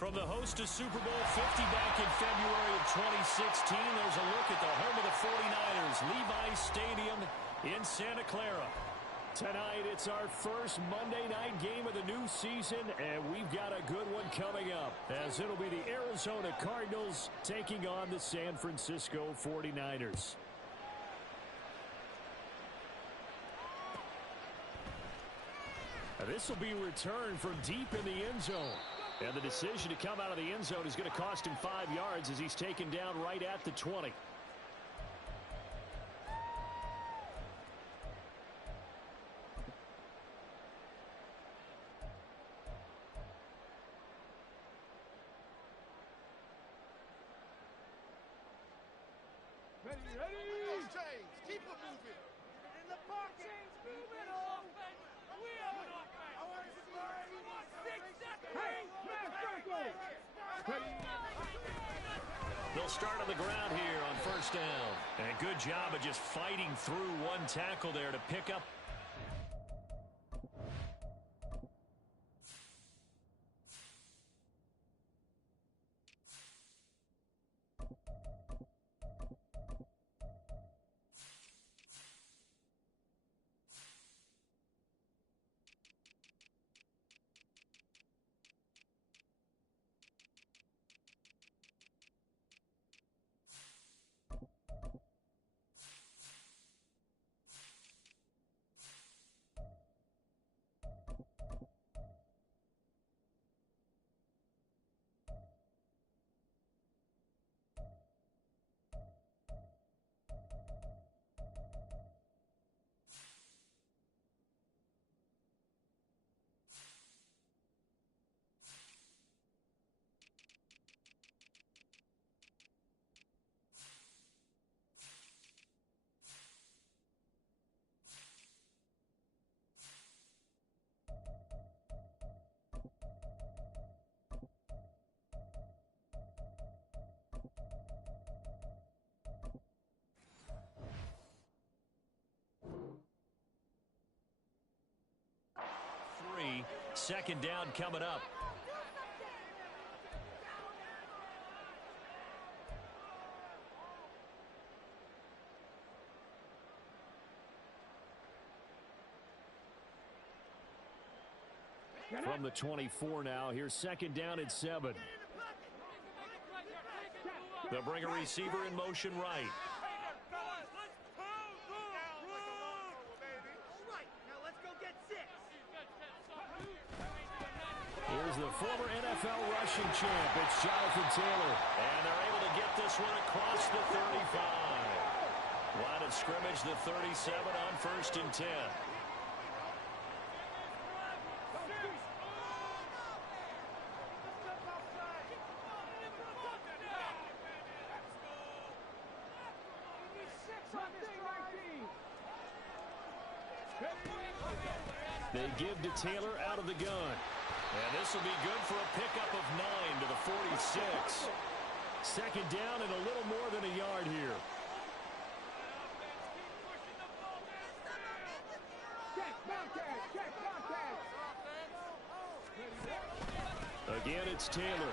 From the host to Super Bowl 50 back in February of 2016, there's a look at the home of the 49ers, Levi's Stadium in Santa Clara. Tonight, it's our first Monday night game of the new season, and we've got a good one coming up, as it'll be the Arizona Cardinals taking on the San Francisco 49ers. This will be returned from deep in the end zone. And the decision to come out of the end zone is going to cost him 5 yards as he's taken down right at the 20. Ready? Change. Keep it moving. In the pocket. Change movement. We have an offense. I want to They'll start on the ground here on first down. And good job of just fighting through one tackle there to pick up. Second down coming up. From the 24 now, here's second down and 7. They'll bring a receiver in motion right. Here's the former NFL rushing champ. It's Jonathan Taylor. And they're able to get this one across the 35. Line of scrimmage, the 37 on first and 10. They give to Taylor out of the gun. And this will be good for a pickup of 9 to the 46. Second down and a little more than a yard here. Again, it's Taylor.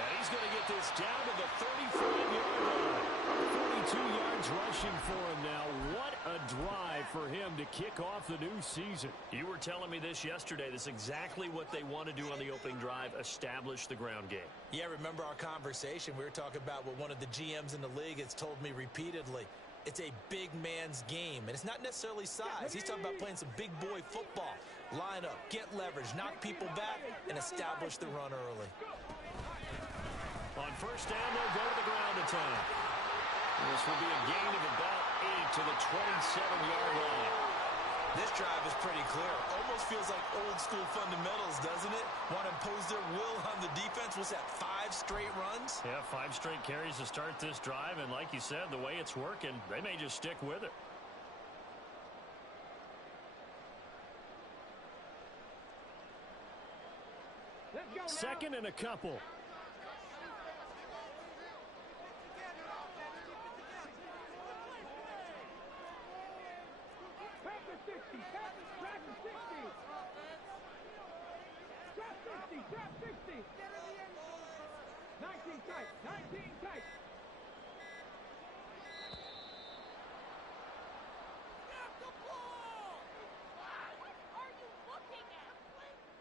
And he's going to get this down to the 35-yard line. 42 yards rushing for him now. What a drive for him to kick off the new season. You were telling me this yesterday. This is exactly what they want to do on the opening drive, establish the ground game. Yeah, remember our conversation. We were talking about what one of the GMs in the league has told me repeatedly. It's a big man's game, and it's not necessarily size. He's talking about playing some big boy football. Line up, get leverage, knock people back, and establish the run early. On first down, they'll go to the ground attack. This will be a gain of about 8 to the 27-yard line. This drive is pretty clear. Almost feels like old school fundamentals, doesn't it? Want to impose their will on the defense. Was that 5 straight runs? Yeah, 5 straight carries to start this drive. And like you said, the way it's working, they may just stick with it. Second and a couple. Trap 60. Get in the end zone, 19 tight. 19 tight. Snap the ball! What are you looking at?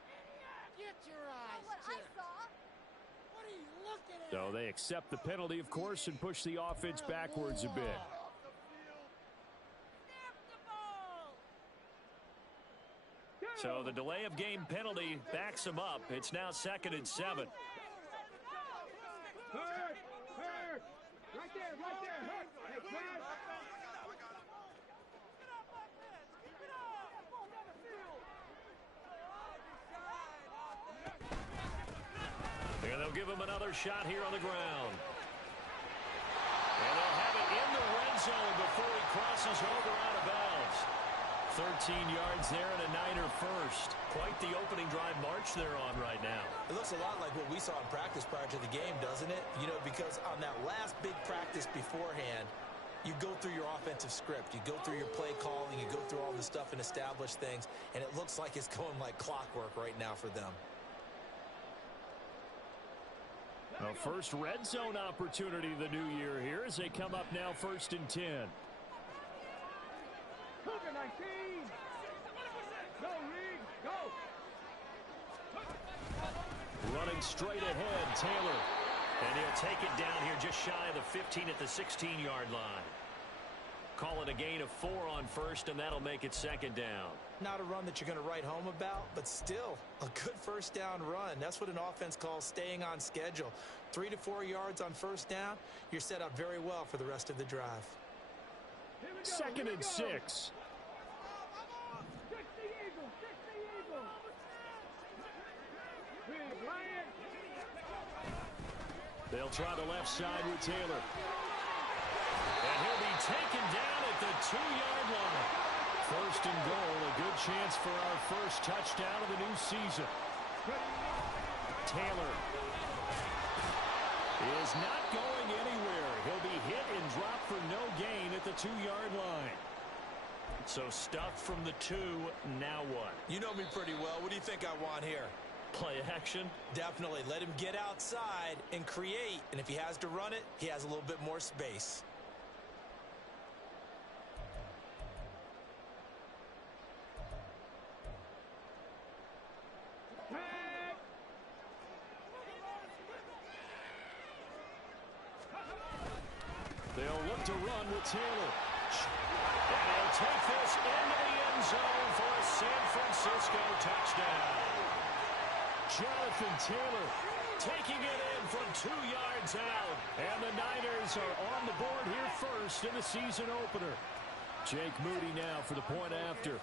Idiot! Get your eyes What I checked. saw? What are you looking at? So they accept the penalty, of course, and push the offense backwards a bit. Snap the ball! So the delay of game penalty backs them up. It's now 2nd and 7. Hurt! Hurt! Right there, right there! Hurt! Hey, Chad! And they'll give him another shot here on the ground. And they'll have it in the red zone before he crosses over out of bounds. 13 yards there and a Niner first. Quite the opening drive march they're on right now. It looks a lot like what we saw in practice prior to the game, doesn't it? You know, because on that last big practice beforehand, you go through your offensive script. You go through your play calling. You go through all this stuff and establish things. And it looks like it's going like clockwork right now for them. A first red zone opportunity the new year here as they come up now 1st and 10. Cougar 19! Go, Reed! Go! Running straight ahead, Taylor. And he'll take it down here just shy of the 15 at the 16-yard line. Call it a gain of 4 on first, and that'll make it 2nd down. Not a run that you're going to write home about, but still a good first down run. That's what an offense calls staying on schedule. 3 to 4 yards on first down, you're set up very well for the rest of the drive. 2nd and 6. 60 Eagles! 60 Eagles! Big Lion! They'll try the left side with Taylor. And he'll be taken down at the 2-yard line. 1st and goal, a good chance for our first touchdown of the new season. Taylor is not going anywhere. He'll be hit and dropped for no gain at the 2-yard line. So stuffed from the 2, now what? You know me pretty well. What do you think I want here? Play action? Definitely. Let him get outside and create. And if he has to run it, he has a little bit more space. They'll look to run with Taylor. And he'll take this into the end zone for a San Francisco touchdown. Jonathan Taylor taking it in from 2 yards out. And the Niners are on the board here first in the season opener. Jake Moody now for the point after.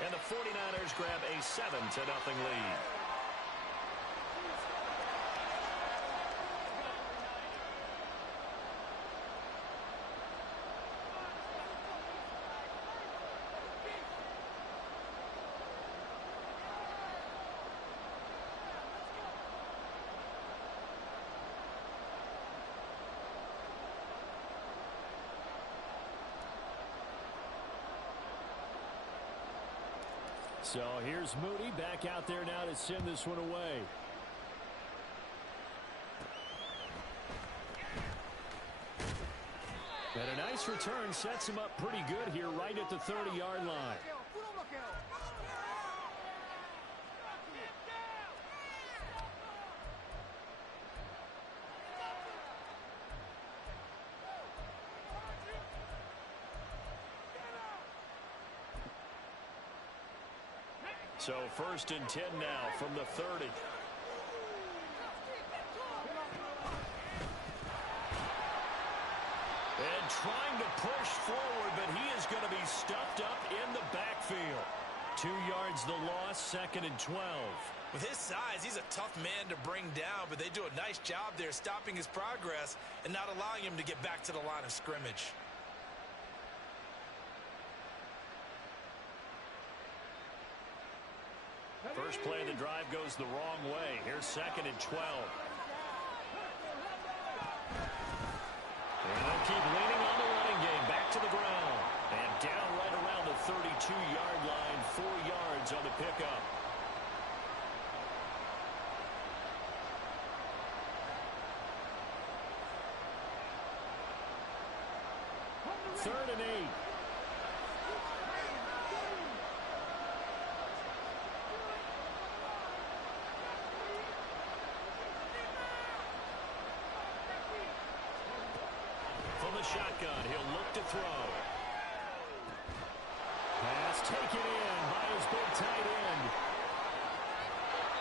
And the 49ers grab a 7-0 lead. So here's Moody back out there now to send this one away. And a nice return sets him up pretty good here right at the 30-yard line. So 1st and 10 now from the 30. And trying to push forward, but he is going to be stuffed up in the backfield. 2 yards the loss, 2nd and 12. With his size, he's a tough man to bring down, but they do a nice job there stopping his progress and not allowing him to get back to the line of scrimmage. First play of the drive goes the wrong way. Here's 2nd and 12. And they'll keep leaning on the running game. Back to the ground. And down right around the 32. 2-yard line, 4 yards on the pickup. Third and 8. From the shotgun, he'll look to throw. Pass taken in by his big tight end.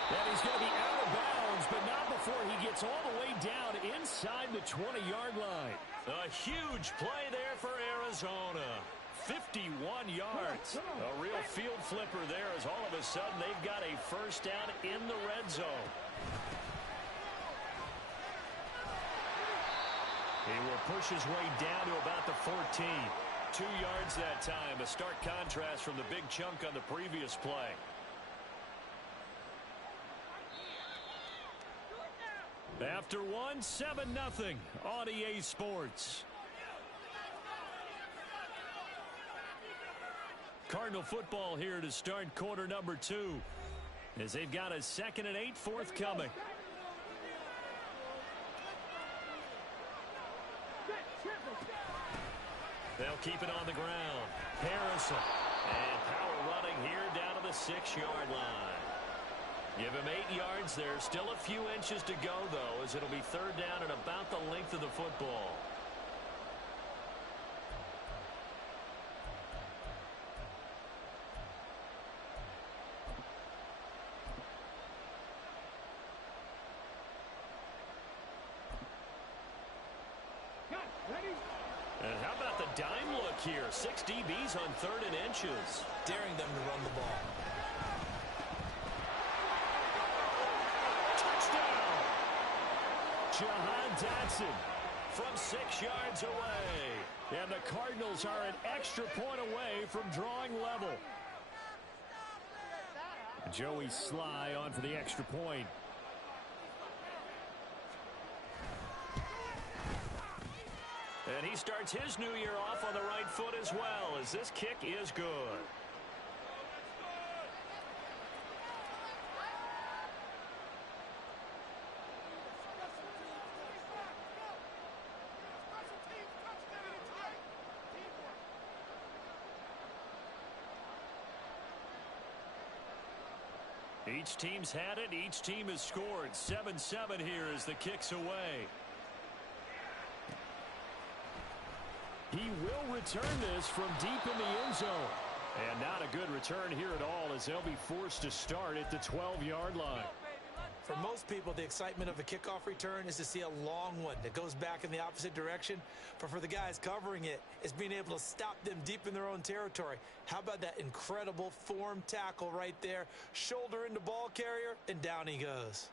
And he's going to be out of bounds, but not before he gets all the way down inside the 20-yard line. A huge play there for Arizona. 51 yards. A real field flipper there as all of a sudden they've got a first down in the red zone. He will push his way down to about the 14. 2 yards that time. A stark contrast from the big chunk on the previous play. After one, 7-0 on EA Sports. Cardinal football here to start quarter number 2. As they've got a 2nd and 8 forthcoming. They'll keep it on the ground. Harrison. And power running here down to the 6-yard line. Give him 8 yards there. Still a few inches to go, though, as it'll be third down and about the length of the football. And how about the dime look here? 6 DBs on 3rd and inches. Daring them to run the ball. Touchdown! Jahan Dotson from 6 yards away. And the Cardinals are an extra point away from drawing level. Joey Sly on for the extra point. And he starts his new year off on the right foot as well, as this kick is good. Each team's had it. Each team has scored. 7-7 here as the kick's away. He will return this from deep in the end zone. And not a good return here at all, as they'll be forced to start at the 12-yard line. For most people, the excitement of a kickoff return is to see a long one that goes back in the opposite direction. But for the guys covering it, it's being able to stop them deep in their own territory. How about that incredible form tackle right there? Shoulder into ball carrier, and down he goes.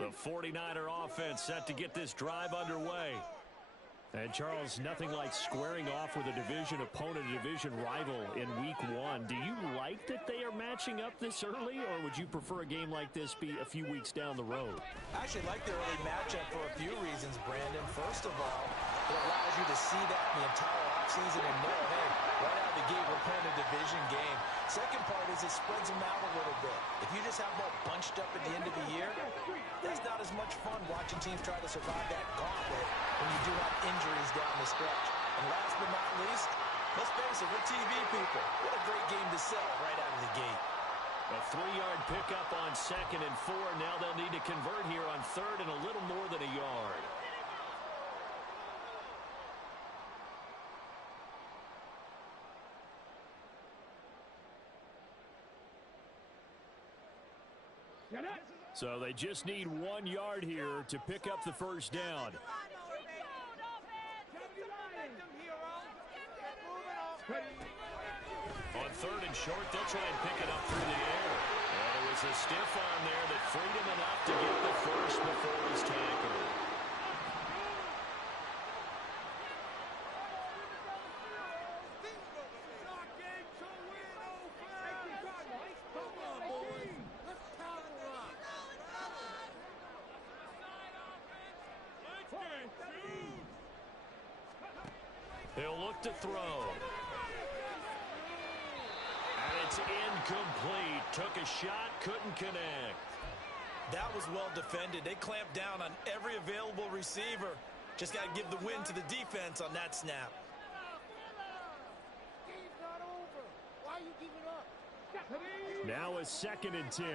The 49er offense set to get this drive underway. And, Charles, nothing like squaring off with a division opponent, a division rival in week 1. Do you like that they are matching up this early, or would you prefer a game like this be a few weeks down the road? I actually like the early matchup for a few reasons, Brandon. First of all, it allows you to see that the entire offseason and know, hey, right out of the gate, we're playing a division game. Second part is it spreads them out a little bit. If you just have them all bunched up at the end of the year, that's not as much fun watching teams try to survive that gauntlet when you do have injuries down the stretch. And last but not least, let's face it, we're TV people. What a great game to sell right out of the gate. A 3-yard pickup on 2nd and 4. Now they'll need to convert here on 3rd and a little more than a yard. So they just need 1 yard here to pick up the first down. On 3rd and short, they'll try and pick it up through the air. And it was a stiff arm there that freed him enough to get the first before his tackle. He'll look to throw. And it's incomplete. Took a shot, couldn't connect. That was well defended. They clamped down on every available receiver. Just got to give the win to the defense on that snap. Game's not over. Why you give it up? Now a 2nd and 10.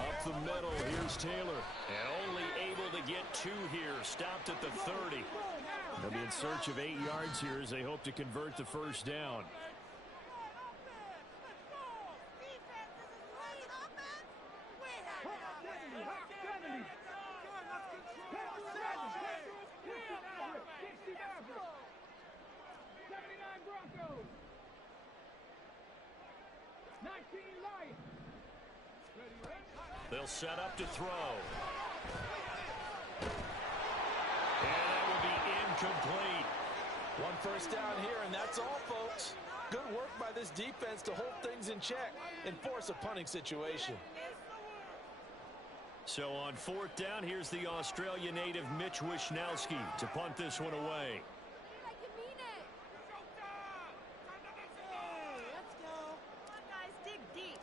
Up the middle, here's Taylor. And only able to get 2 here. Stopped at the 30. They'll be in search of 8 yards here as they hope to convert the first down. They'll set up to throw. And that will be incomplete. 1 first down here, and that's all, folks. Good work by this defense to hold things in check and force a punting situation. So on 4th down, here's the Australia native Mitch Wishnowsky to punt this one away. Like you mean it. Let's go. Come on, guys, dig deep.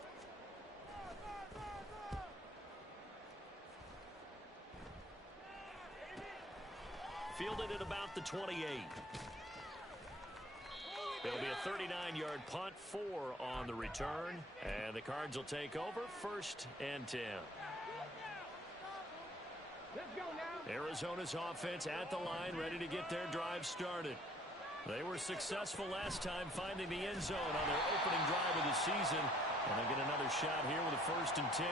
Fielded at about the 28. It'll be a 39-yard punt, 4 on the return. And the Cards will take over, 1st and 10. Arizona's offense at the line, ready to get their drive started. They were successful last time finding the end zone on their opening drive of the season. And they get another shot here with a 1st and 10.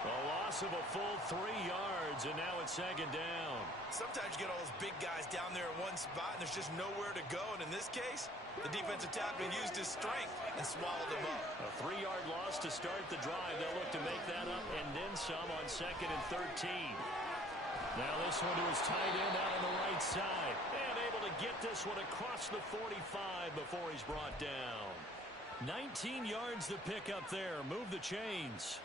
A loss of a full 3 yards, and now it's 2nd down. Sometimes you get all those big guys down there in one spot, and there's just nowhere to go. And in this case, the defensive tackle used his strength and swallowed him up. A 3-yard loss to start the drive. They'll look to make that up and then some on 2nd and 13. Now this one to his tight end out on the right side. And able to get this one across the 45 before he's brought down. 19 yards to pick up there. Move the chains.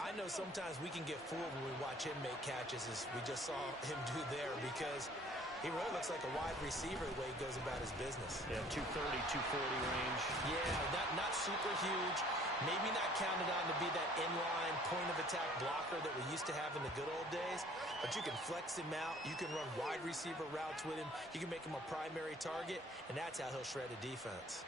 I know sometimes we can get fooled when we watch him make catches, as we just saw him do there, because he really looks like a wide receiver the way he goes about his business. Yeah, 230, 240 range. Yeah, not super huge. Maybe not counted on to be that inline point-of-attack blocker that we used to have in the good old days, but you can flex him out. You can run wide receiver routes with him. You can make him a primary target, and that's how he'll shred a defense.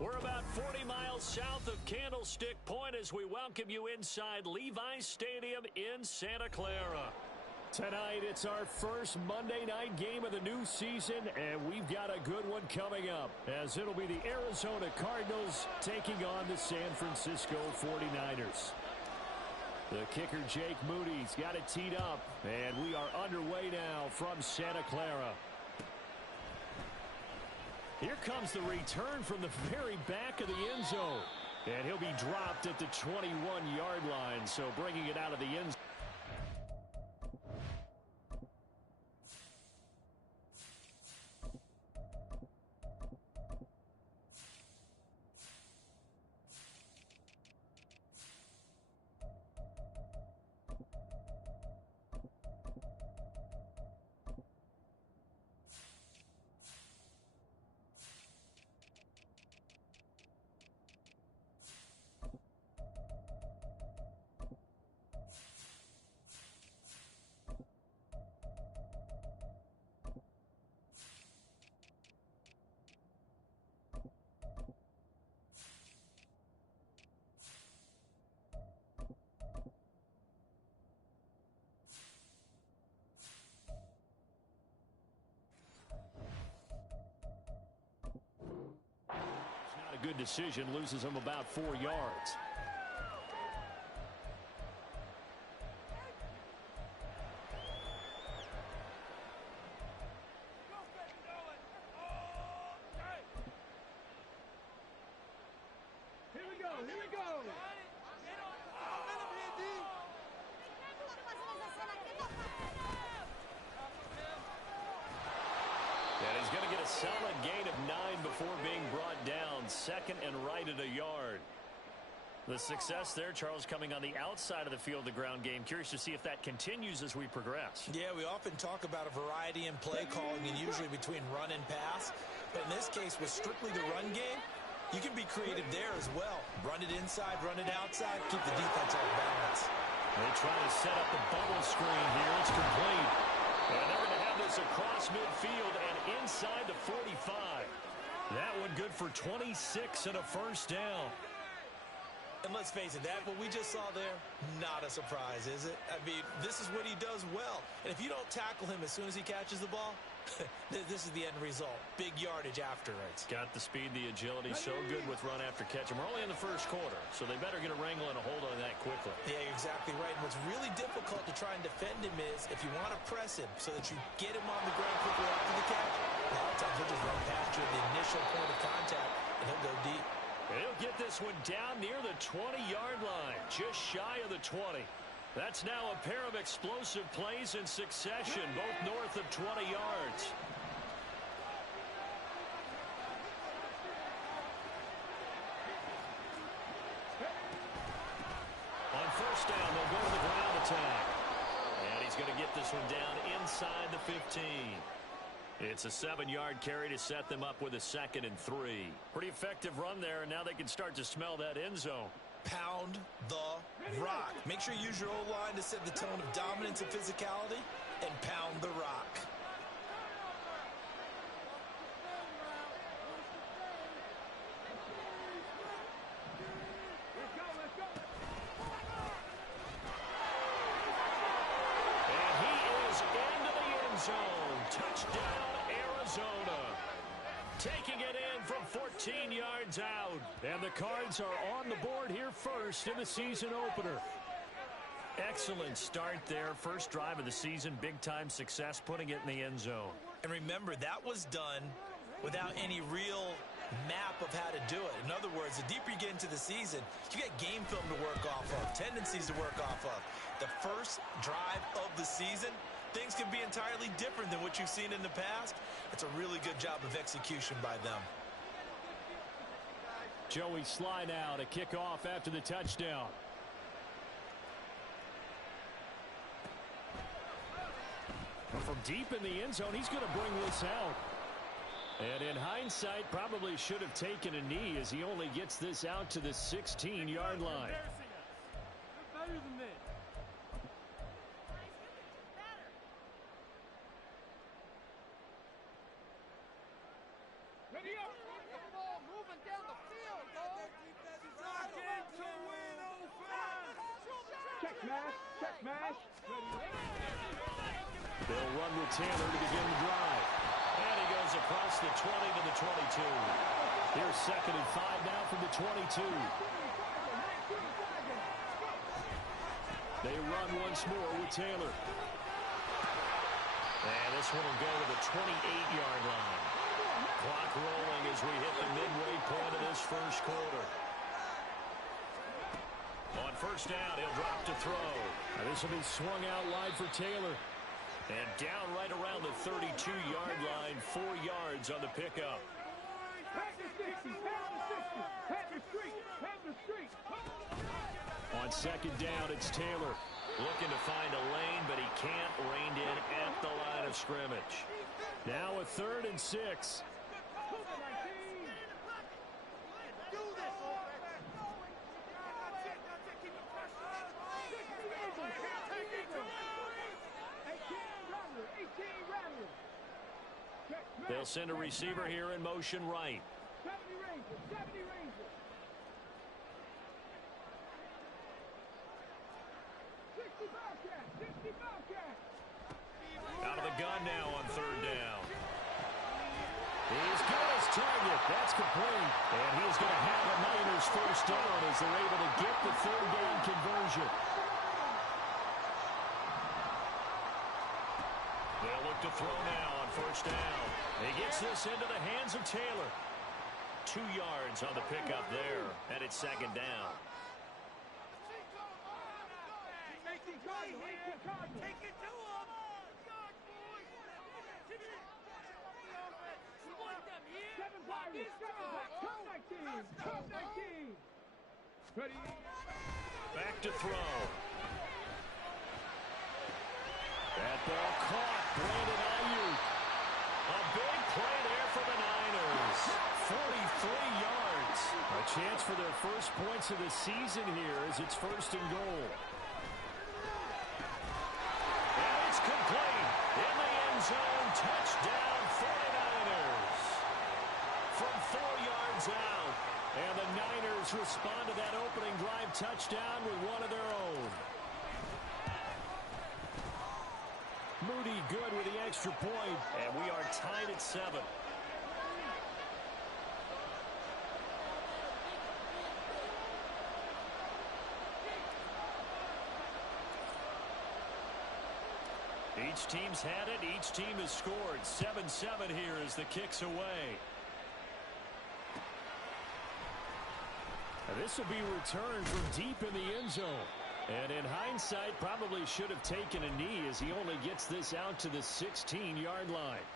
We're about 40 miles south of Candlestick Point as we welcome you inside Levi's Stadium in Santa Clara. Tonight, it's our first Monday night game of the new season, and we've got a good one coming up, as it'll be the Arizona Cardinals taking on the San Francisco 49ers. The kicker, Jake Moody's got it teed up, and we are underway now from Santa Clara. Here comes the return from the very back of the end zone, and he'll be dropped at the 21-yard line, so bringing it out of the end zone. Good decision, loses him about 4 yards. Here we go, here we go. And he's going to get a solid gain of 9 before being brought down. Second and right at a yard. The success there, Charles, coming on the outside of the field, the ground game. Curious to see if that continues as we progress. Yeah, we often talk about a variety in play calling and usually between run and pass. But in this case, with strictly the run game, you can be creative there as well. Run it inside, run it outside, keep the defense off balance. They try to set up the bubble screen here. It's complete. And they're going to have this across midfield and inside the 45. That one good for 26 and a first down. And let's face it, that what we just saw there, not a surprise, is it? I mean, this is what he does well. And if you don't tackle him as soon as he catches the ball, this is the end result. Big yardage afterwards. Got the speed, the agility, so good with run after catch. And we're only in the first quarter, so they better get a wrangle and a hold on that quickly. Yeah, you're exactly right. And what's really difficult to try and defend him is if you want to press him so that you get him on the ground quickly after the catch, a lot of times he'll just run past you at the initial point of contact, and he'll go deep. He'll get this one down near the 20-yard line, just shy of the 20. That's now a pair of explosive plays in succession, both north of 20 yards. On first down, they'll go to the ground attack. And he's going to get this one down inside the 15. It's a 7-yard carry to set them up with a 2nd and 3. Pretty effective run there, and now they can start to smell that end zone. Pound the rock. Make sure you use your O-line to set the tone of dominance and physicality, and pound the rock. And he is into the end zone. Touchdown, Arizona. Taking it in from 14 yards out. And the Cards are on the board here first in the season opener. Excellent start there. First drive of the season. Big-time success putting it in the end zone. And remember, that was done without any real map of how to do it. In other words, the deeper you get into the season, you got game film to work off of, tendencies to work off of. The first drive of the season, things can be entirely different than what you've seen in the past. It's a really good job of execution by them. Joey Sly now to kick off after the touchdown. From deep in the end zone, he's going to bring this out. And in hindsight, probably should have taken a knee as he only gets this out to the 16-yard line. Better than this. Ready up. The ball moving down the field, dog. Lock into win 05. Check smash. Check smash. Ready. They'll run with Taylor to begin the drive. And he goes across the 20 to the 22. Here's 2nd and 5 now from the 22. They run once more with Taylor. And this one will go to the 28-yard line. Clock rolling as we hit the midway point of this first quarter. On first down, he'll drop to throw. And this will be swung out wide for Taylor. And down right around the 32-yard line, 4 yards on the pickup. On 2nd down, it's Taylor. Looking to find a lane, but he can't. Reined in at the line of scrimmage. Now a 3rd and 6. They'll send a receiver here in motion right. Out of the gun now on 3rd down. He's got his target. That's complete. And he's going to have a Niners first down as they're able to get the 3rd down conversion. They'll look to throw now on first down. He gets this into the hands of Taylor. 2 yards on the pickup there. And it's 2nd down. Take it to him. Back to throw. That ball caught. Brandon Ayuk. A big play there for the Niners. 43 yards. A chance for their first points of the season here as it's 1st and goal. And it's complete. In the end zone. Touchdown 49ers. From 4 yards out. And the Niners respond to that opening drive touchdown with one of their own. Moody good with the extra point, and we are tied at 7. Each team's had it. Each team has scored. 7-7 here as the kick's away. This will be returned from deep in the end zone. And in hindsight, probably should have taken a knee as he only gets this out to the 16-yard line.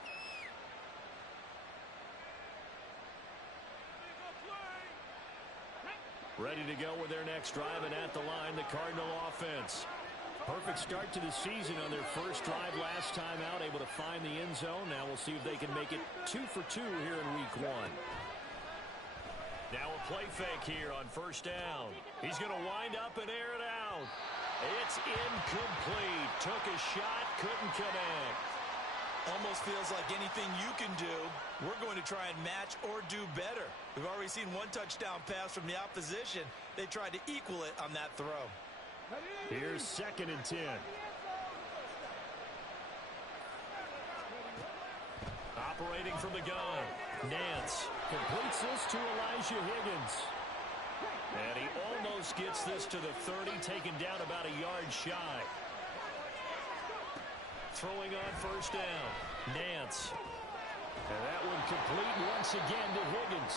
Ready to go with their next drive, and at the line, the Cardinal offense. Perfect start to the season on their first drive last time out, able to find the end zone. Now we'll see if they can make it 2 for 2 here in week 1. Now a play fake here on first down. He's going to wind up and air it out. It's incomplete. Took a shot, couldn't connect. Almost feels like anything you can do, we're going to try and match or do better. We've already seen one touchdown pass from the opposition. They tried to equal it on that throw. Here's 2nd and 10. Operating from the gun. Nance completes this to Elijah Higgins. And he almost gets this to the 30, taken down about a yard shy. Throwing on first down. Nance. And that one complete once again to Higgins.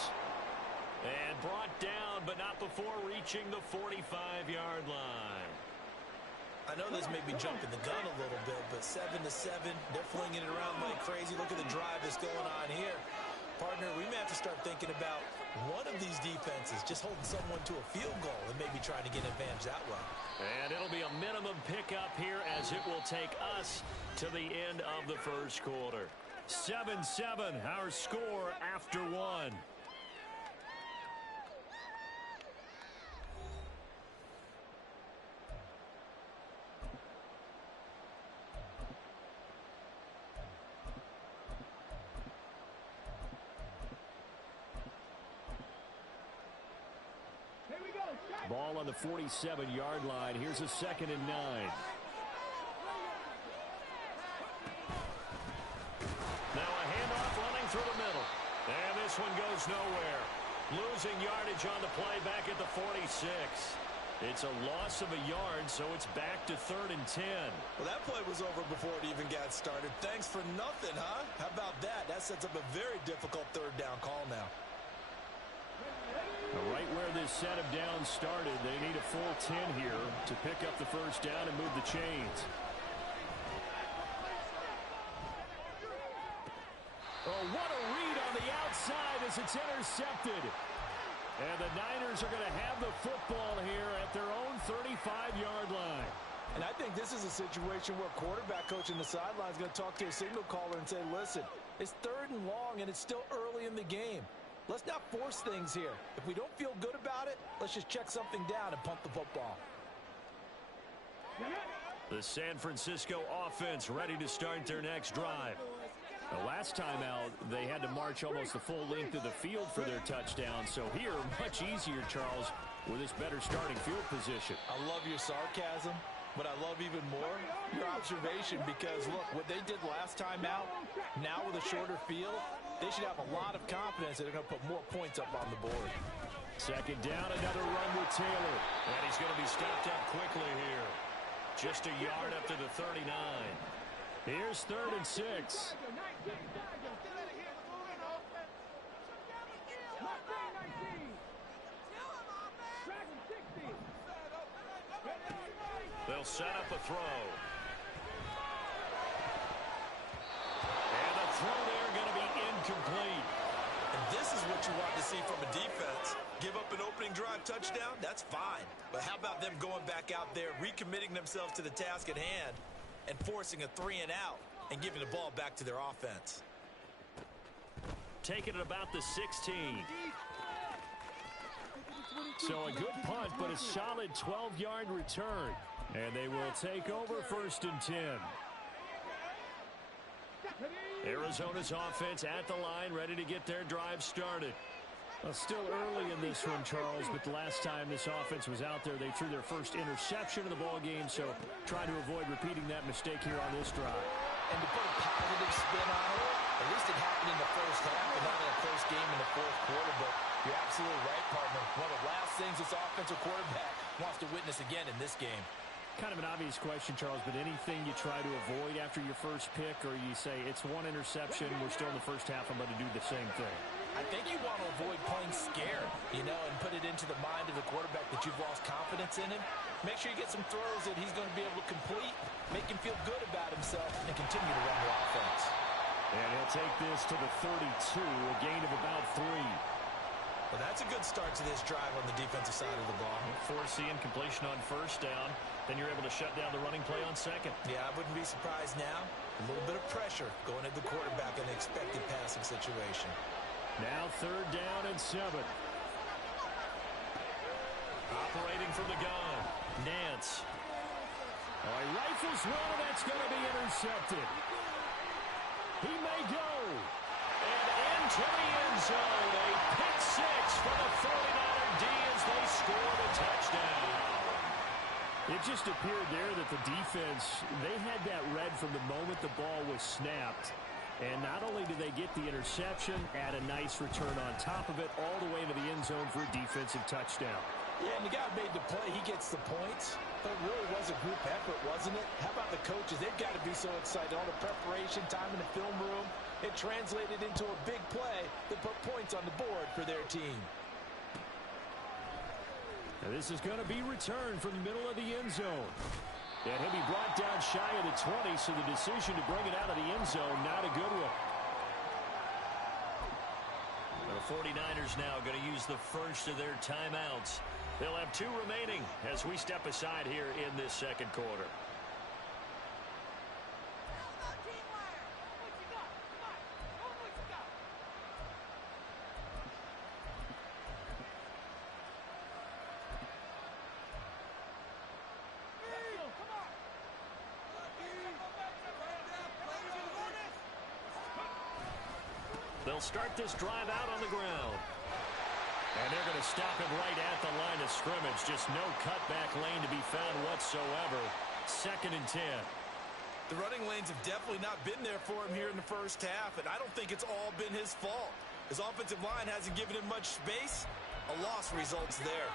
And brought down, but not before reaching the 45-yard line. I know this may be jumping the gun a little bit, but 7-7, they're flinging it around like crazy. Look at the drive that's going on here. Partner, we may have to start thinking about one of these defenses just holding someone to a field goal and maybe trying to get an advantage that way. And it'll be a minimum pickup here as it will take us to the end of the first quarter. 7-7, our score after 1. Ball on the 47-yard line. Here's a 2nd and 9. goes nowhere. Losing yardage on the play back at the 46. It's a loss of a yard, so it's back to 3rd and 10. Well, that play was over before it even got started. Thanks for nothing, huh? How about that? That sets up a very difficult 3rd down call now. Right where this set of downs started, they need a full 10 here to pick up the 1st down and move the chains. Oh, what a read on the outside as it's intercepted. And the Niners are going to have the football here at their own 35-yard line. And I think this is a situation where quarterback coach on the sideline is going to talk to a signal caller and say, listen, it's 3rd and long and it's still early in the game. Let's not force things here. If we don't feel good about it, let's just check something down and punt the football. The San Francisco offense ready to start their next drive. The last time out, they had to march almost the full length of the field for their touchdown. So here, much easier, Charles, with this better starting field position. I love your sarcasm, but I love even more your observation because, look, what they did last time out, now with a shorter field, they should have a lot of confidence that they're going to put more points up on the board. 2nd down, another run with Taylor. And he's going to be stopped up quickly here. Just a yard up to the 39. Here's 3rd and 6. They'll set up a throw. And the throw there going to be incomplete. And this is what you want to see from a defense. Give up an opening drive touchdown, that's fine. But how about them going back out there, recommitting themselves to the task at hand, and forcing a 3 and out and giving the ball back to their offense. Taking it about the 16. So a good punt, but a solid 12-yard return. And they will take over 1st and 10. Arizona's offense at the line, ready to get their drive started. Well, still early in this one, Charles, but the last time this offense was out there, they threw their first interception of the ball game, so try to avoid repeating that mistake here on this drive. And to put a positive spin on it, at least it happened in the 1st half and not in a close game in the 4th quarter, but you're absolutely right, partner. One of the last things this offensive quarterback wants to witness again in this game. Kind of an obvious question, Charles, but anything you try to avoid after your first pick, or you say it's one interception, we're still in the 1st half, I'm going to do the same thing? I think you want to avoid playing scared, and put it into the mind of the quarterback that you've lost confidence in him. Make sure you get some throws that he's going to be able to complete, make him feel good about himself, and continue to run the offense. And he'll take this to the 32, a gain of about 3. Well, that's a good start to this drive on the defensive side of the ball. Force the incompletion on 1st down, then you're able to shut down the running play on 2nd. Yeah, I wouldn't be surprised now. A little bit of pressure going at the quarterback in an expected passing situation. Now 3rd down and 7. Operating from the gun, Nance. Oh, he rifles one, and that's going to be intercepted. He may go. And into the end zone. A pick 6 for the 49er D as they score the touchdown. It just appeared there that the defense, they had that read from the moment the ball was snapped. And not only did they get the interception, add a nice return on top of it, all the way to the end zone for a defensive touchdown. Yeah, and the guy made the play. He gets the points. But it really was a group effort, wasn't it? How about the coaches? They've got to be so excited. All the preparation time in the film room, it translated into a big play that put points on the board for their team. Now this is going to be returned from the middle of the end zone. And he'll be brought down shy of the 20, so the decision to bring it out of the end zone, not a good one. The 49ers now going to use the first of their timeouts. They'll have 2 remaining as we step aside here in this 2nd quarter. They'll start this drive out on the ground. And they're going to stop him right at the line of scrimmage. Just no cutback lane to be found whatsoever. 2nd and 10. The running lanes have definitely not been there for him here in the 1st half, and I don't think it's all been his fault. His offensive line hasn't given him much space. A loss results there.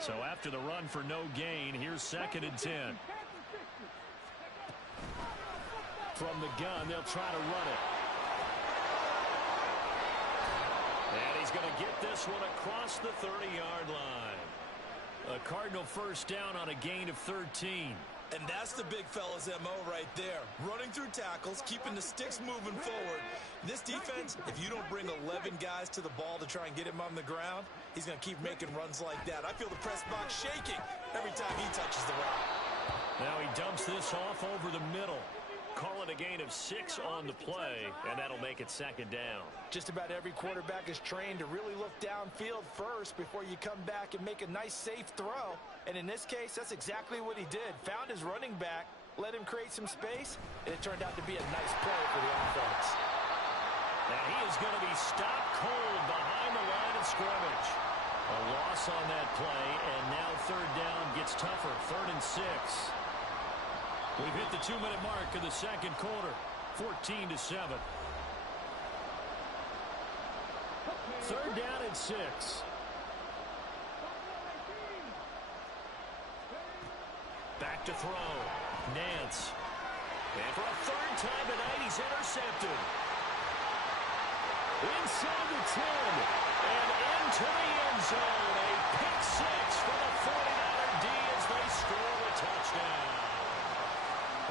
So after the run for no gain, here's 2nd and 10. From the gun, they'll try to run it. And he's going to get this one across the 30-yard line. A Cardinal first down on a gain of 13. And that's the big fella's MO right there. Running through tackles, keeping the sticks moving forward. This defense, if you don't bring 11 guys to the ball to try and get him on the ground, he's going to keep making runs like that. I feel the press box shaking every time he touches the rock. Now he dumps this off over the middle. Call it a gain of 6 on the play, and that'll make it 2nd down. Just about every quarterback is trained to really look downfield first before you come back and make a nice, safe throw. And in this case, that's exactly what he did. Found his running back, let him create some space, and it turned out to be a nice play for the offense. And he is going to be stopped cold behind the line of scrimmage. A loss on that play, and now 3rd down gets tougher. 3rd and 6. We've hit the 2-minute mark of the 2nd quarter. 14-7. 3rd down and 6. Back to throw. Nance. And for a 3rd time tonight, he's intercepted. Inside the 10. And into the end zone. A pick 6 for the 49er D as they score a touchdown.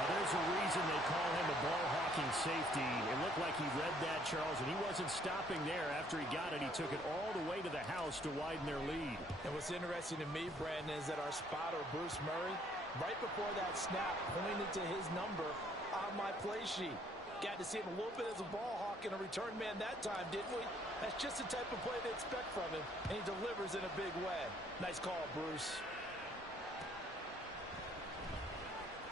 There's a reason they call him a ball-hawking safety. It looked like he read that, Charles, and he wasn't stopping there. After he got it, he took it all the way to the house to widen their lead. And what's interesting to me, Brandon, is that our spotter, Bruce Murray, right before that snap, pointed to his number on my play sheet. Got to see him a little bit as a ball hawk and a return man that time, didn't we? That's just the type of play they expect from him, and he delivers in a big way. Nice call, Bruce.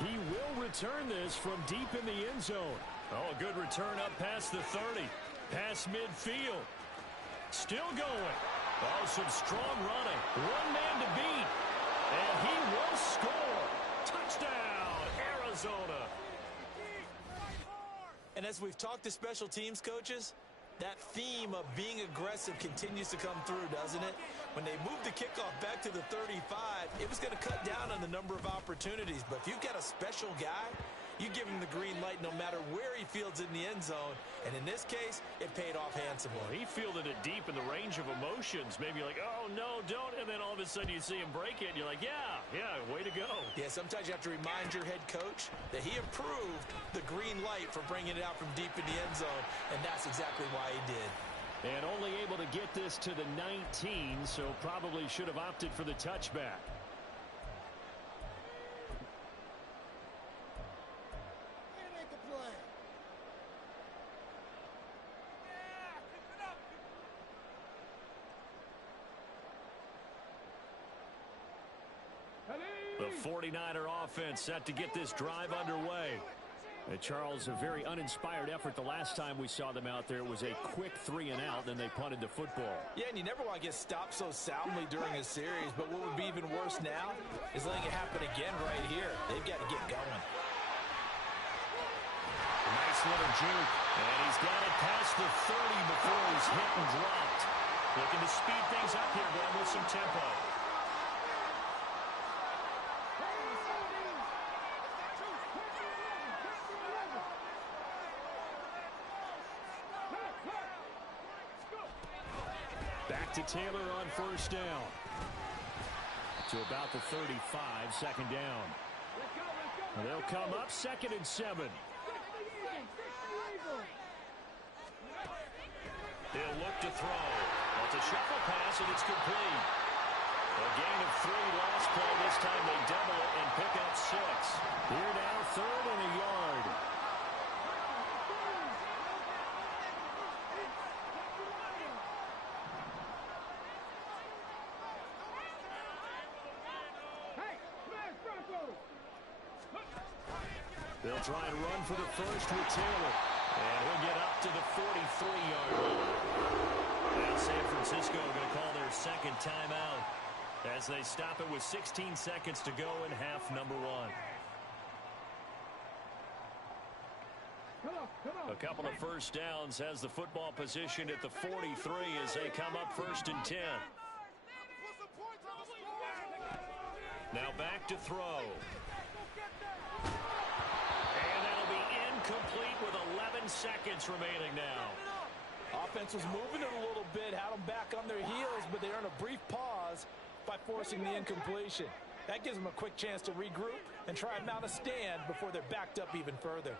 He will return this from deep in the end zone. Oh, a good return up past the 30. Past midfield. Still going. Oh, some strong running. One man to beat. And he will score. Touchdown, Arizona. And as we've talked to special teams coaches, that theme of being aggressive continues to come through, doesn't it? When they moved the kickoff back to the 35, it was going to cut down on the number of opportunities. But if you've got a special guy, you give him the green light no matter where he fields in the end zone. And in this case, it paid off handsomely. Well, he fielded it deep in the range of emotions. Maybe like, oh, no, don't. And then all of a sudden you see him break it, and you're like, yeah, way to go. Yeah, sometimes you have to remind your head coach that he approved the green light for bringing it out from deep in the end zone, and that's exactly why he did. And only able to get this to the 19, so probably should have opted for the touchback. The 49er offense set to get this drive underway. And Charles, a very uninspired effort the last time we saw them out there. It was a quick 3 and out, then they punted the football. Yeah, and you never want to get stopped so soundly during a series, but what would be even worse now is letting it happen again right here. They've got to get going. Nice little juke, and he's got it past the 30 before he's hit and dropped. Looking to speed things up here, going with some tempo. To Taylor on first down. To about the 35, 2nd down. And they'll come up 2nd and 7. They'll look to throw. Well, it's a shuffle pass, and it's complete. A gain of 3 last play. This time they double it and pick up 6. Here now, 3rd and a yard. They'll try and run for the first with Taylor. And he'll get up to the 43-yard line. Now San Francisco going to call their 2nd timeout as they stop it with 16 seconds to go in half number 1. A couple of first downs has the football position at the 43 as they come up 1st and 10. Now back to throw. And that'll be incomplete with 11 seconds remaining now. Offense was moving it a little bit, had them back on their heels, but they earned a brief pause by forcing the incompletion. That gives them a quick chance to regroup and try and mount a stand before they're backed up even further.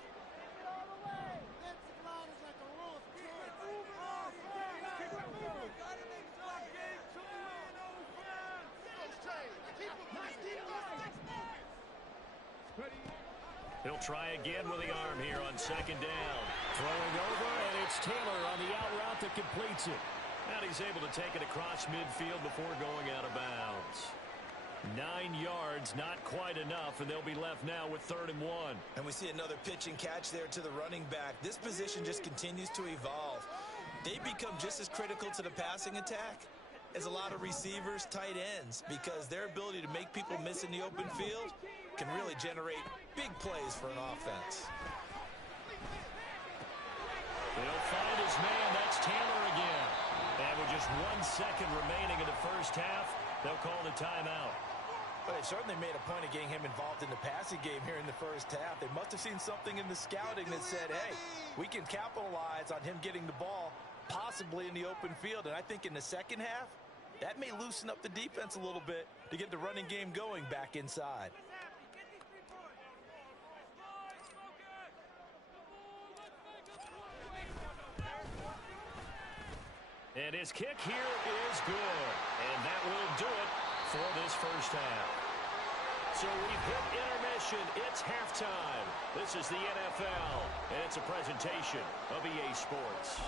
He'll try again with the arm here on 2nd down. Throwing over, and it's Taylor on the out route that completes it. And he's able to take it across midfield before going out of bounds. 9 yards, not quite enough, and they'll be left now with 3rd and 1. And we see another pitch and catch there to the running back. This position just continues to evolve. They become just as critical to the passing attack as a lot of receivers, tight ends, because their ability to make people miss in the open field can really generate big plays for an offense. They'll find his man. That's Taylor again. And with just 1 second remaining in the first half, they'll call the timeout. But they certainly made a point of getting him involved in the passing game here in the first half. They must have seen something in the scouting that said, hey, we can capitalize on him getting the ball possibly in the open field. And I think in the second half, that may loosen up the defense a little bit to get the running game going back inside. And his kick here is good. And that will do it for this first half. So we've hit intermission. It's halftime. This is the NFL, and it's a presentation of EA Sports.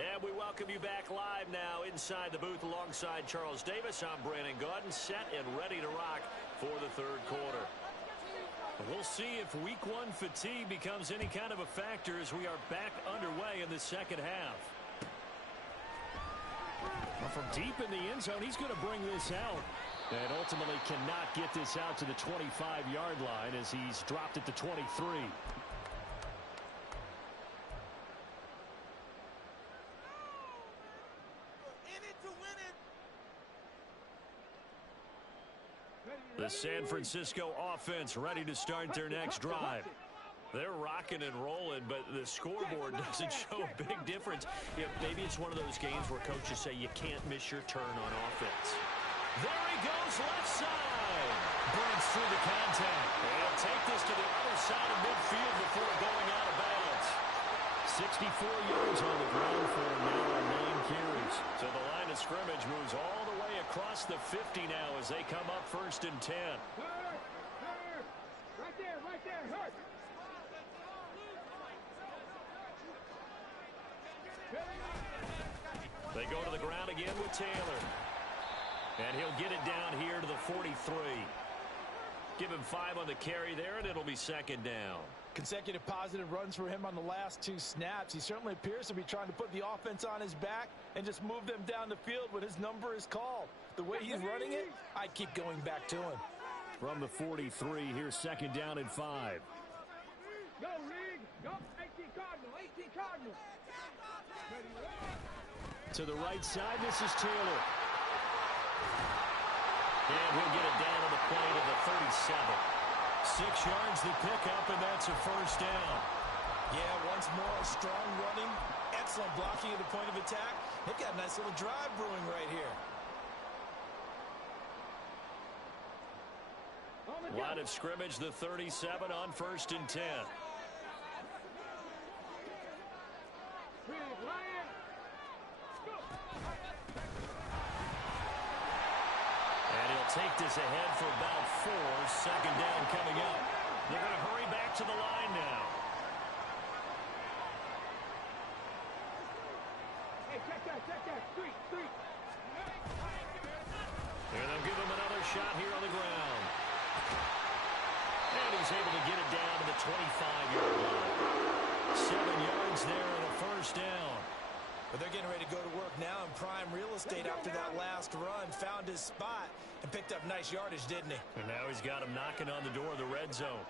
And we welcome you back live now inside the booth alongside Charles Davis. I'm Brandon Gaudin, set and ready to rock for the 3rd quarter. We'll see if week 1 fatigue becomes any kind of a factor as we are back underway in the second half. Well, from deep in the end zone, he's going to bring this out. And ultimately cannot get this out to the 25-yard line as he's dropped at the 23. The San Francisco offense ready to start their next drive. They're rocking and rolling, but the scoreboard doesn't show a big difference. Yeah, maybe it's one of those games where coaches say you can't miss your turn on offense. There he goes, left side. Burns through the contact. He'll take this to the other side of midfield before going out of bounds. 64 yards on the ground for him now on 9 carries. So the line of scrimmage moves all the way across the 50 now as they come up 1st and 10. Right there, hurt. They go to the ground again with Taylor. And he'll get it down here to the 43. Give him 5 on the carry there, and it'll be 2nd down. Consecutive positive runs for him on the last 2 snaps. He certainly appears to be trying to put the offense on his back and just move them down the field when his number is called. The way he's running it, I'd keep going back to him. From the 43, here's 2nd down and 5. Go, League. Go, 18 Cardinal. To the right side, this is Taylor. And he'll get it down to the play to the 37. 6 yards to pick up, and that's a 1st down. Yeah, once more, strong running, excellent blocking at the point of attack. They've got a nice little drive brewing right here. Line of scrimmage, the 37 on 1st and 10. And he'll take this ahead for about 4. 2nd down coming up. They're going to hurry back to the line now. Hey, check that. Three. And they'll give him another shot here on the ground. And he's able to get it down to the 25-yard line. 7 yards there and a 1st down. But they're getting ready to go to work now in prime real estate after that last run. Found his spot and picked up nice yardage, didn't he? And now he's got him knocking on the door of the red zone.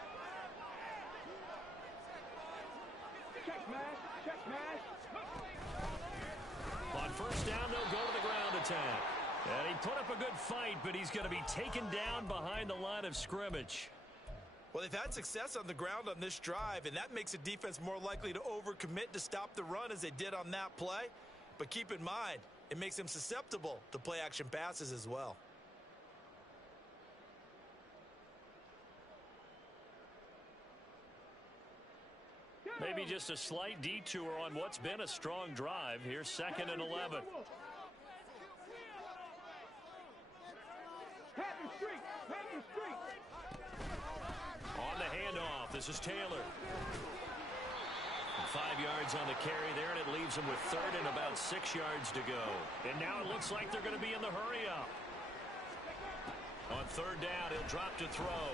Check smash, check smash. On first down, they'll go to the ground attack. And he put up a good fight, but he's going to be taken down behind the line of scrimmage. Well, they've had success on the ground on this drive, and that makes a defense more likely to overcommit to stop the run as they did on that play. But keep in mind, it makes them susceptible to play-action passes as well. Maybe just a slight detour on what's been a strong drive. Here's 2nd and 11. On the handoff, this is Taylor. 5 yards on the carry there, and it leaves them with 3rd and about 6 yards to go. And now it looks like they're going to be in the hurry-up. On 3rd down, he'll drop to throw.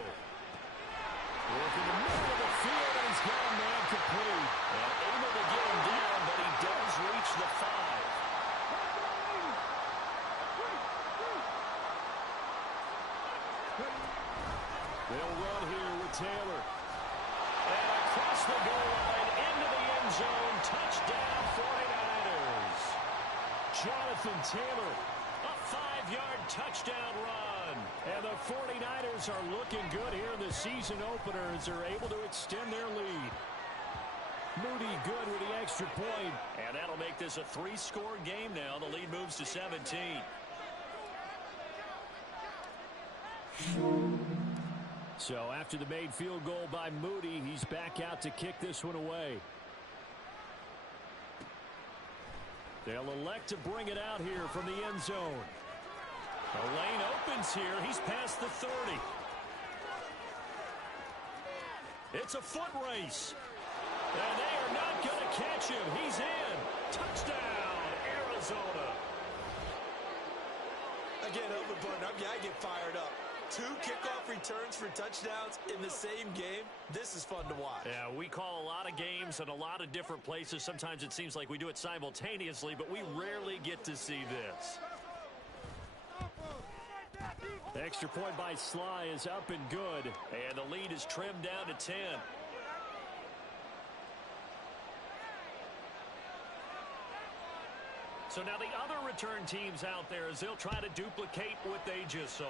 Working the middle of the field, and he's gone man complete. And able to get him down, but he does reach the 5. They'll run here with Taylor. And across the goal line, into the end zone, touchdown 49ers. Jonathan Taylor, a 5-yard touchdown run. And the 49ers are looking good here in the season opener as they're able to extend their lead. Moody good with the extra point. And that'll make this a 3-score game now. The lead moves to 17. So after the made field goal by Moody, he's back out to kick this one away. They'll elect to bring it out here from the end zone. The lane opens here. He's past the 30. It's a foot race. And they are not going to catch him. He's in. Touchdown, Arizona. Again, Elvin Partner, I get fired up. 2 kickoff returns for touchdowns in the same game. This is fun to watch. Yeah, we call a lot of games in a lot of different places. Sometimes it seems like we do it simultaneously, but we rarely get to see this. The extra point by Sly is up and good, and the lead is trimmed down to 10. So now the other return teams out there as they'll try to duplicate what they just saw.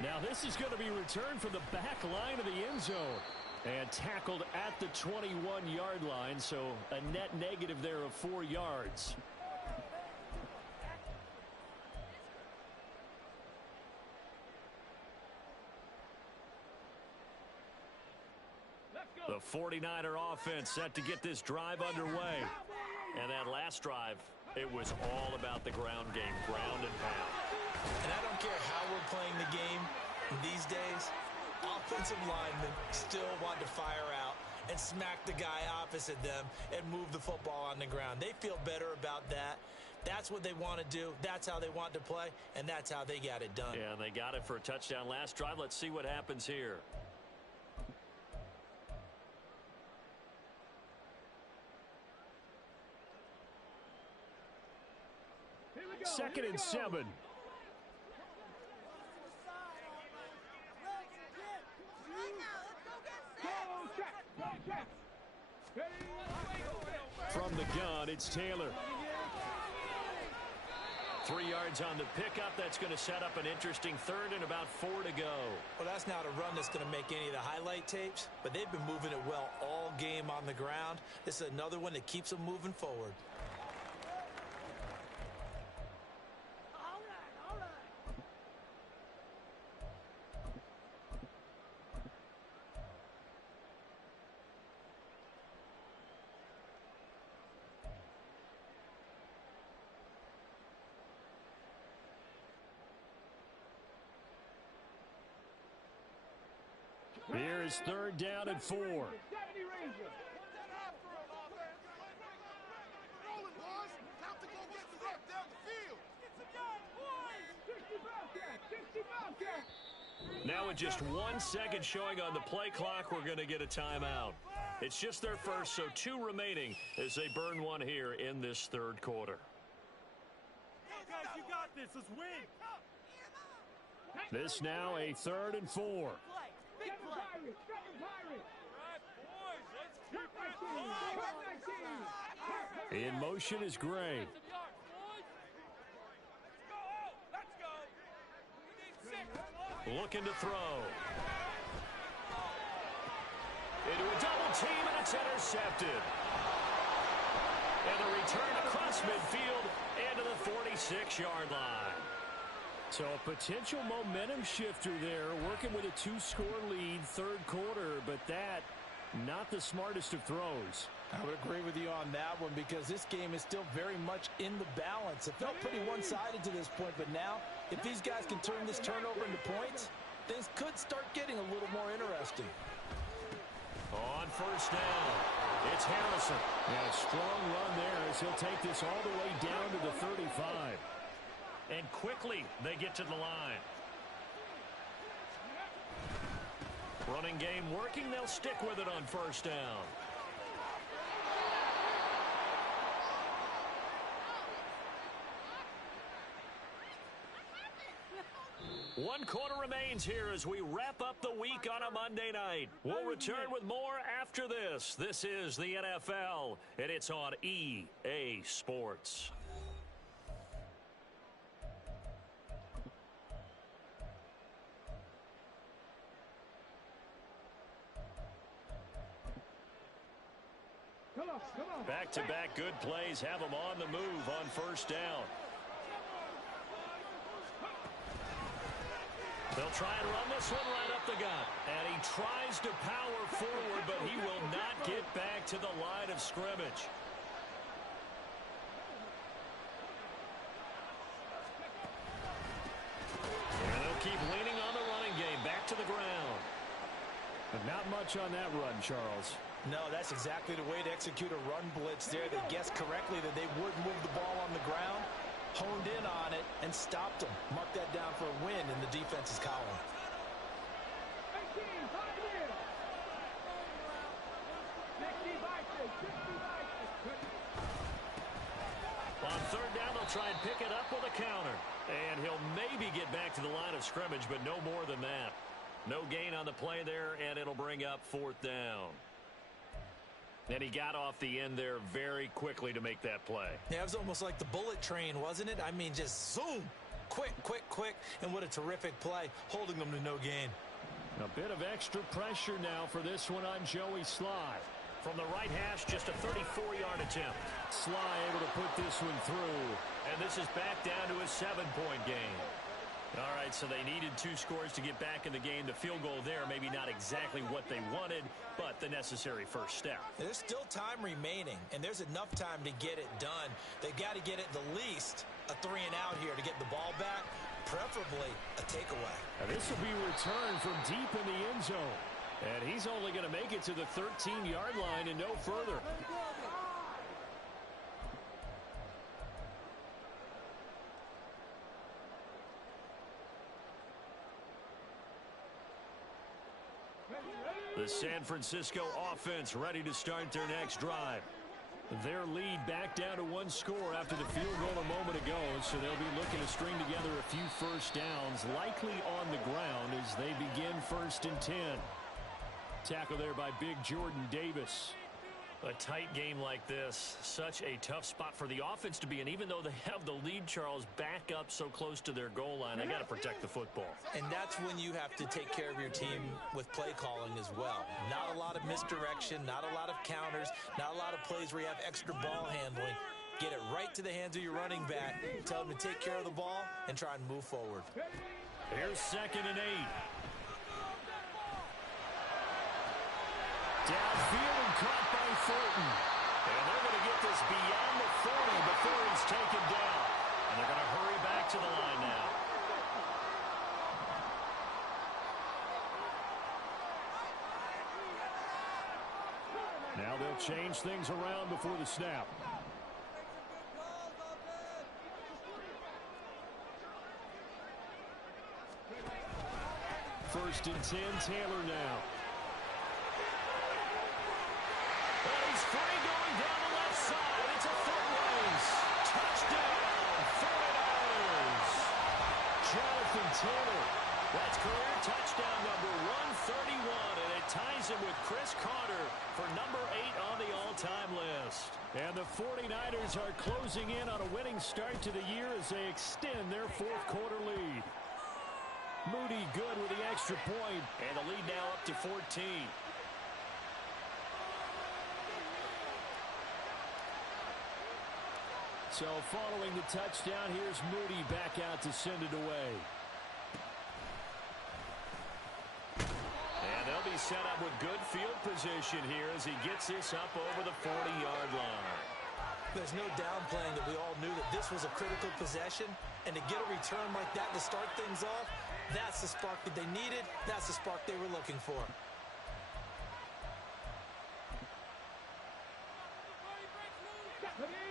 Now this is going to be returned from the back line of the end zone and tackled at the 21-yard line, so a net negative there of 4 yards. The 49er offense set to get this drive underway. And that last drive, it was all about the ground game, ground and pound. And I don't care how we're playing the game these days, offensive linemen still want to fire out and smack the guy opposite them and move the football on the ground. They feel better about that. That's what they want to do. That's how they want to play, and that's how they got it done. Yeah, and they got it for a touchdown last drive. Let's see what happens here. Second and 7. From the gun, it's Taylor. 3 yards on the pickup. That's going to set up an interesting 3rd and about 4 to go. Well, that's not a run that's going to make any of the highlight tapes, but they've been moving it well all game on the ground. This is another one that keeps them moving forward. Here is 3rd down and 4. Now with just 1 second showing on the play clock, we're going to get a timeout. It's just their first, so 2 remaining as they burn one here in this third quarter. Guys, you got this. Let's win. This now a 3rd and 4. Big play. In motion is Gray. Looking to throw. Into a double team, and it's intercepted. And a return across midfield into the 46-yard line. So a potential momentum shifter there, working with a 2-score lead, third quarter, but that, not the smartest of throws. I would agree with you on that one because this game is still very much in the balance. It felt pretty one-sided to this point, but now, if these guys can turn this turnover into points, things could start getting a little more interesting. On first down, it's Harrison. Yeah, a strong run there as he'll take this all the way down to the 35. And quickly, they get to the line. Running game working, they'll stick with it on first down. One quarter remains here as we wrap up the week on a Monday night. We'll return with more after this. This is the NFL, and it's on EA Sports. Back-to-back good plays have them on the move on first down. They'll try and run this one right up the gut. And he tries to power forward, but he will not get back to the line of scrimmage. And they'll keep leaning on the running game. Back to the ground. But not much on that run, Charles. No, that's exactly the way to execute a run blitz there. They guessed correctly that they would move the ball on the ground, honed in on it, and stopped them. Mark that down for a win in the defense's column. On third down, they'll try and pick it up with a counter. And he'll maybe get back to the line of scrimmage, but no more than that. No gain on the play there, and it'll bring up fourth down. And he got off the end there very quickly to make that play. Yeah, it was almost like the bullet train, wasn't it? I mean, just zoom. Quick, quick, quick. And what a terrific play, holding them to no gain. A bit of extra pressure now for this one on Joey Sly. From the right hash, just a 34-yard attempt. Sly able to put this one through. And this is back down to a 7-point game. All right, so they needed 2 scores to get back in the game. The field goal there, maybe not exactly what they wanted, but the necessary first step. There's still time remaining, and there's enough time to get it done. They've got to get at the least a 3-and-out here to get the ball back, preferably a takeaway. Now this will be returned from deep in the end zone. And he's only going to make it to the 13-yard line and no further. The San Francisco offense ready to start their next drive. Their lead back down to 1 score after the field goal a moment ago, so they'll be looking to string together a few first downs, likely on the ground as they begin 1st and 10. Tackle there by Big Jordan Davis. A tight game like this, such a tough spot for the offense to be in. Even though they have the lead, Charles, back up so close to their goal line, they got to protect the football. And that's when you have to take care of your team with play calling as well. Not a lot of misdirection, not a lot of counters, not a lot of plays where you have extra ball handling. Get it right to the hands of your running back. Tell them to take care of the ball and try and move forward. Here's 2nd and 8. Downfield and caught by Thornton. And they're going to get this beyond the 40 before he's taken down. And they're going to hurry back to the line now. Now they'll change things around before the snap. First and 10, Taylor now. Taylor. That's career touchdown number 131, and it ties him with Chris Carter for number 8 on the all-time list. And the 49ers are closing in on a winning start to the year as they extend their fourth quarter lead. Moody good with the extra point, and the lead now up to 14. So following the touchdown, here's Moody back out to send it away. And they'll be set up with good field position here as he gets this up over the 40-yard line. There's no downplaying that we all knew that this was a critical possession, and to get a return like that to start things off, that's the spark that they needed. That's the spark they were looking for.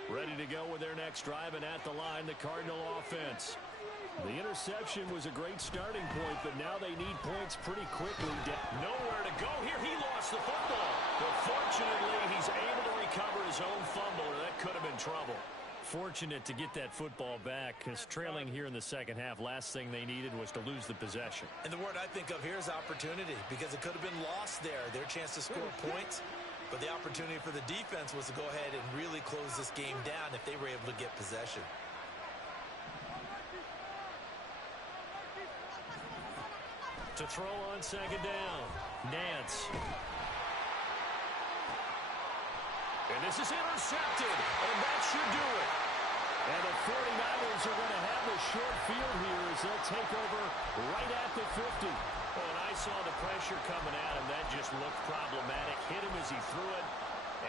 Ready to go with their next drive, and at the line, the Cardinal offense. The interception was a great starting point, but now they need points pretty quickly. Nowhere to go here. He lost the football. But fortunately, he's able to recover his own fumble, or that could have been trouble. Fortunate to get that football back, because trailing here in the second half, last thing they needed was to lose the possession. And the word I think of here is opportunity, because it could have been lost there, their chance to score points. But the opportunity for the defense was to go ahead and really close this game down if they were able to get possession. To throw on second down, Nance. And this is intercepted, and that should do it. And the 49ers are going to have the short field here as they'll take over right at the 50. Oh, and I saw the pressure coming at him. That just looked problematic. Hit him as he threw it,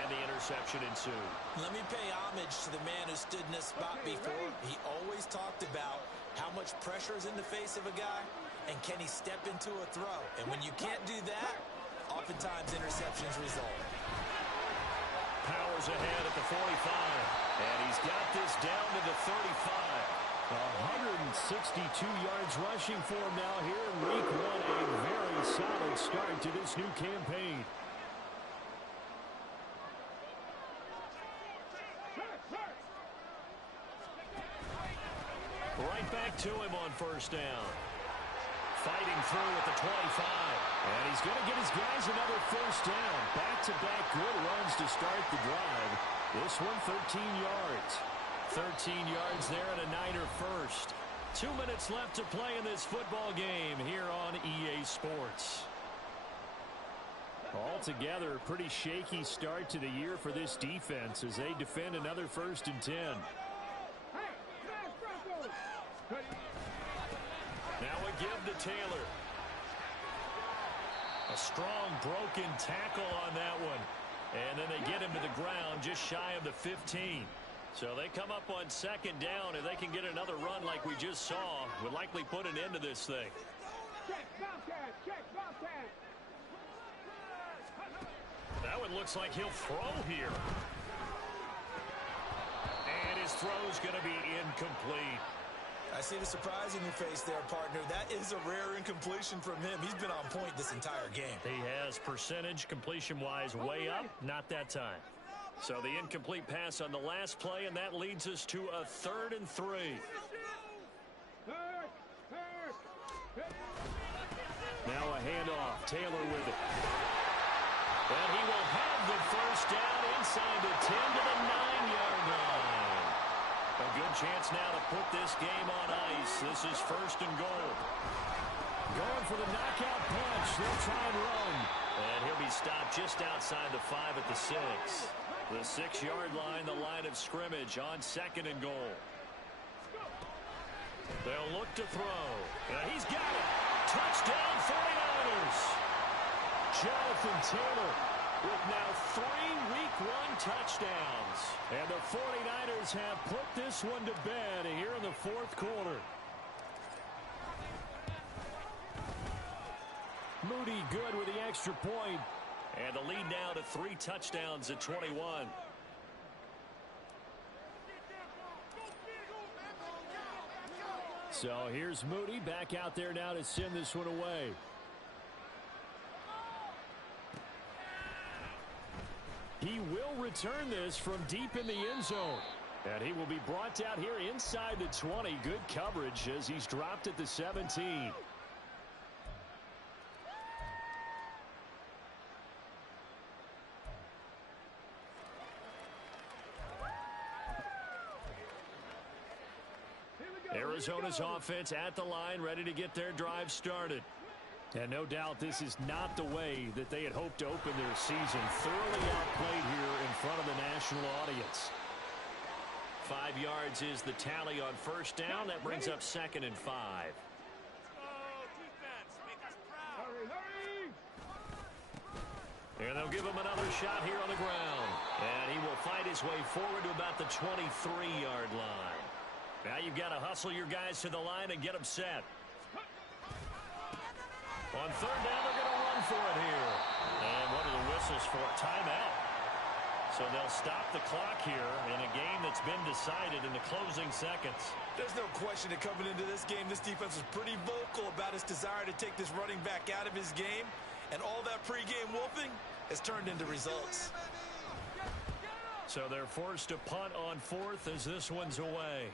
and the interception ensued. Let me pay homage to the man who stood in this spot before. He always talked about how much pressure is in the face of a guy, and can he step into a throw. And when you can't do that, oftentimes interceptions result. Powers ahead at the 45, and he's got this down to the 35. 162 yards rushing for him now here in week one. A very solid start to this new campaign. Right back to him on first down. Fighting through at the 25. And he's going to get his guys another first down. Back-to-back good runs to start the drive. This one 13 yards. 13 yards there and a Niner first. 2 minutes left to play in this football game here on EA Sports. Altogether, a pretty shaky start to the year for this defense as they defend another 1st and 10. Now a give to Taylor. A strong broken tackle on that one. And then they get him to the ground just shy of the 15. So they come up on second down, and they can get another run like we just saw. Would likely put an end to this thing. That one looks like he'll throw here. And his throw's going to be incomplete. I see the surprise in your face there, partner. That is a rare incompletion from him. He's been on point this entire game. He has percentage completion-wise way up. Not that time. So the incomplete pass on the last play, and that leads us to a 3rd and 3. Now a handoff. Taylor with it. And he will have the first down inside the 10 to the 9-yard line. A good chance now to put this game on ice. This is 1st and goal. Going for the knockout punch. They'll try and run. And he'll be stopped just outside the 5 at the 6. The 6-yard line, the line of scrimmage on 2nd and goal. They'll look to throw. And he's got it. Touchdown 49ers. Jonathan Taylor with now 3 week 1 touchdowns. And the 49ers have put this one to bed here in the 4th quarter. Moody good with the extra point. And the lead now to 3 touchdowns at 21. So here's Moody back out there now to send this one away. He will return this from deep in the end zone. And he will be brought down here inside the 20. Good coverage as he's dropped at the 17. Arizona's offense at the line, ready to get their drive started. And no doubt this is not the way that they had hoped to open their season. Thoroughly outplayed here in front of the national audience. 5 yards is the tally on first down. That brings up 2nd and 5. And they'll give him another shot here on the ground. And he will fight his way forward to about the 23-yard line. Now you've got to hustle your guys to the line and get them set. On third down, they're going to run for it here. And what are the whistles for? Timeout. So they'll stop the clock here in a game that's been decided in the closing seconds. There's no question that coming into this game, this defense was pretty vocal about its desire to take this running back out of his game. And all that pregame wolfing has turned into results. So they're forced to punt on fourth as this one's away.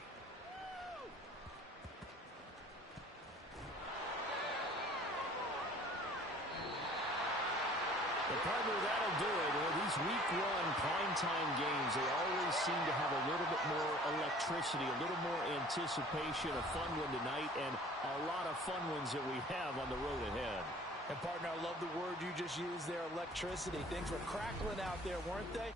Partner, that'll do it. These week one primetime games, they always seem to have a little bit more electricity, a little more anticipation. A fun one tonight, and a lot of fun ones that we have on the road ahead. And partner, I love the word you just used there, electricity. Things were crackling out there, weren't they?